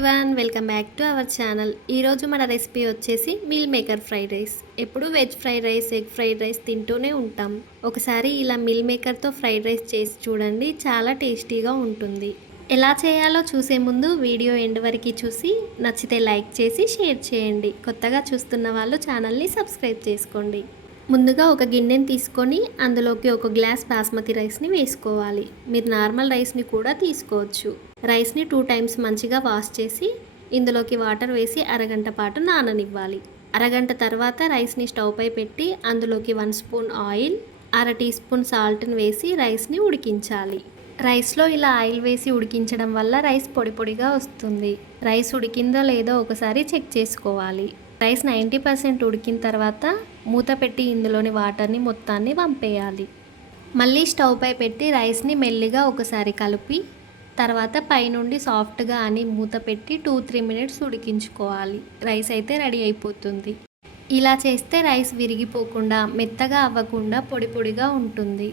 Everyone, welcome back to our channel. ఈరోజు మన recipe వచ్చేసి మీల్ మేకర్ ఫ్రైడ్ రైస్. ఎప్పుడు veg fried rice, egg fried rice తింటూనే ఉంటాం. ఒకసారి ఇలా మీల్ మేకర్తో ఫ్రైడ్ రైస్ చేసి చూడండి, చాలా టేస్టీగా ఉంటుంది. ఎలా చేయాలో చూసే ముందు వీడియో ఎండ్ వరకు చూసి నచ్చితే లైక్ చేసి షేర్ చేయండి. కొత్తగా చూస్తున్న వాళ్ళు ఛానల్ని సబ్స్క్రైబ్ చేసుకోండి. ముందుగా ఒక గిన్నెని తీసుకొని అందులోకి ఒక గ్లాస్ బాస్మతి రైస్ని వేసుకోవాలి. మీరు నార్మల్ రైస్ని కూడా తీసుకోవచ్చు. రైస్ని 2 టైమ్స్ మంచిగా వాష్ చేసి ఇందులోకి వాటర్ వేసి అరగంట పాటు నాననివ్వాలి. అరగంట తర్వాత రైస్ని స్టవ్ పై పెట్టి అందులోకి 1 స్పూన్ ఆయిల్, అర టీ స్పూన్ సాల్ట్ని వేసి రైస్ని ఉడికించాలి. రైస్లో ఇలా ఆయిల్ వేసి ఉడికించడం వల్ల రైస్ పొడి పొడిగా వస్తుంది. రైస్ ఉడికిందో లేదో ఒకసారి చెక్ చేసుకోవాలి. రైస్ 90% ఉడికిన తర్వాత మూత పెట్టి ఇందులోని వాటర్ని మొత్తాన్ని వంపేయాలి. మళ్ళీ స్టవ్ పై పెట్టి రైస్ని మెల్లిగా ఒకసారి కలిపి తర్వాత పైనుండి సాఫ్ట్గా అని మూత పెట్టి 2-3 మినిట్స్ ఉడికించుకోవాలి. రైస్ అయితే రెడీ అయిపోతుంది. ఇలా చేస్తే రైస్ విరిగిపోకుండా, మెత్తగా అవ్వకుండా పొడి పొడిగా ఉంటుంది.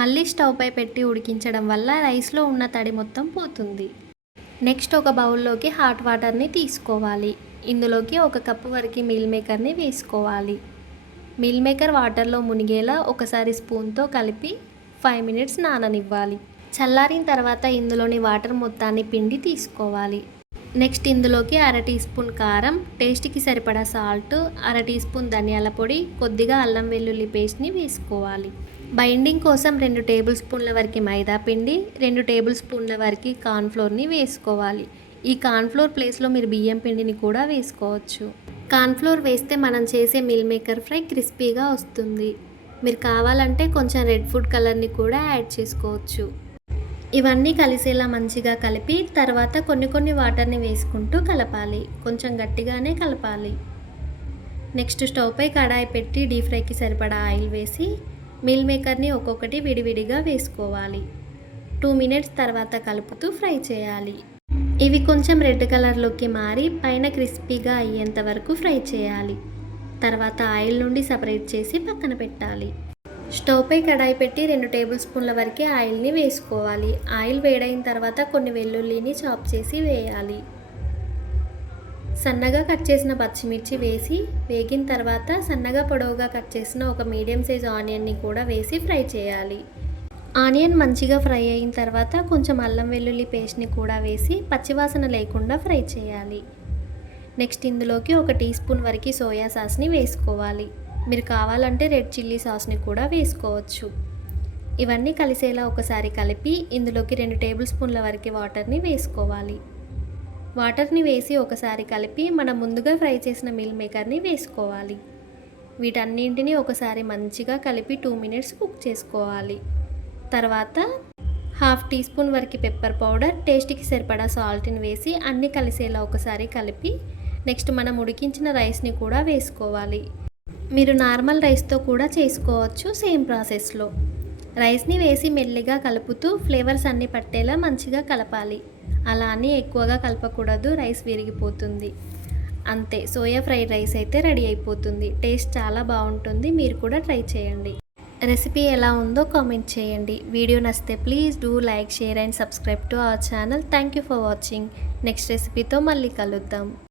మళ్ళీ స్టవ్ పై పెట్టి ఉడికించడం వల్ల రైస్లో ఉన్న తడి మొత్తం పోతుంది. నెక్స్ట్ ఒక బౌల్లోకి హాట్ వాటర్ని తీసుకోవాలి. ఇందులోకి 1 కప్పు వరకు మీల్ మేకర్ని వేసుకోవాలి. మీల్ మేకర్ వాటర్లో మునిగేలా ఒకసారి స్పూన్తో కలిపి 5 మినిట్స్ నాననివ్వాలి. చల్లారిన తర్వాత ఇందులోని వాటర్ మొత్తాన్ని పిండి తీసుకోవాలి. నెక్స్ట్ ఇందులోకి అర టీ స్పూన్ కారం, టేస్ట్కి సరిపడా సాల్ట్, అర టీ స్పూన్ ధనియాల పొడి, కొద్దిగా అల్లం వెల్లుల్లి పేస్ట్ని వేసుకోవాలి. బైండింగ్ కోసం 2 టేబుల్ స్పూన్ల వరకు మైదా పిండి, 2 టేబుల్ స్పూన్ల వరకు కార్న్ఫ్లోర్ని వేసుకోవాలి. ఈ కార్న్ఫ్లోర్ ప్లేస్లో మీరు బియ్యం పిండిని కూడా వేసుకోవచ్చు. కార్న్ఫ్లోర్ వేస్తే మనం చేసే మీల్ మేకర్ ఫ్రై క్రిస్పీగా వస్తుంది. మీరు కావాలంటే కొంచెం రెడ్ ఫుడ్ కలర్ని కూడా యాడ్ చేసుకోవచ్చు. ఇవన్నీ కలిసేలా మంచిగా కలిపి తర్వాత కొన్ని వాటర్ని వేసుకుంటూ కలపాలి. కొంచెం గట్టిగానే కలపాలి. నెక్స్ట్ స్టవ్ పై కడాయి పెట్టి డీప్ ఫ్రైకి సరిపడా ఆయిల్ వేసి మీల్ మేకర్ని ఒక్కొక్కటి విడివిడిగా వేసుకోవాలి. 2 మినిట్స్ తర్వాత కలుపుతూ ఫ్రై చేయాలి. ఇవి కొంచెం రెడ్ కలర్లోకి మారి పైన క్రిస్పీగా అయ్యేంత వరకు ఫ్రై చేయాలి. తర్వాత ఆయిల్ నుండి సపరేట్ చేసి పక్కన పెట్టాలి. స్టవ్ పై కడాయి పెట్టి 2 టేబుల్ స్పూన్ల వరకు ఆయిల్ని వేసుకోవాలి. ఆయిల్ వేడైన తర్వాత కొన్ని వెల్లుల్లిని చాప్ చేసి వేయాలి. సన్నగా కట్ చేసిన పచ్చిమిర్చి వేసి వేగిన తర్వాత సన్నగా పొడవుగా కట్ చేసిన ఒక మీడియం సైజ్ ఆనియన్ని కూడా వేసి ఫ్రై చేయాలి. ఆనియన్ మంచిగా ఫ్రై అయిన తర్వాత కొంచెం అల్లం వెల్లుల్లి పేస్ట్ని కూడా వేసి పచ్చివాసన లేకుండా ఫ్రై చేయాలి. నెక్స్ట్ ఇందులోకి 1 టీ స్పూన్ వరకు సోయా సాస్ని వేసుకోవాలి. మీరు కావాలంటే రెడ్ చిల్లీ సాస్ని కూడా వేసుకోవచ్చు. ఇవన్నీ కలిసేలా ఒకసారి కలిపి ఇందులోకి 2 టేబుల్ స్పూన్ల వరకు వాటర్ని వేసుకోవాలి. వాటర్ని వేసి ఒకసారి కలిపి మనం ముందుగా ఫ్రై చేసిన మీల్ మేకర్ని వేసుకోవాలి. వీటన్నింటినీ ఒకసారి మంచిగా కలిపి 2 మినిట్స్ కుక్ చేసుకోవాలి. తర్వాత 1/2 టీ స్పూన్ వరకు పెప్పర్ పౌడర్, టేస్ట్కి సరిపడా సాల్ట్ని వేసి అన్నీ కలిసేలా ఒకసారి కలిపి నెక్స్ట్ మనం ఉడికించిన రైస్ని కూడా వేసుకోవాలి. మీరు నార్మల్ రైస్తో కూడా చేసుకోవచ్చు సేమ్ ప్రాసెస్లో. రైస్ని వేసి మెల్లిగా కలుపుతూ ఫ్లేవర్స్ అన్నీ పట్టేలా మంచిగా కలపాలి. అలా అని ఎక్కువగా కలపకూడదు, రైస్ విరిగిపోతుంది. అంతే, సోయా ఫ్రైడ్ రైస్ అయితే రెడీ అయిపోతుంది. టేస్ట్ చాలా బాగుంటుంది. మీరు కూడా ట్రై చేయండి. రెసిపీ ఎలా ఉందో కామెంట్ చేయండి. వీడియో నచ్చితే please do like, share and subscribe to our channel. Thank you for watching. Next రెసిపీతో మళ్ళీ కలుద్దాం.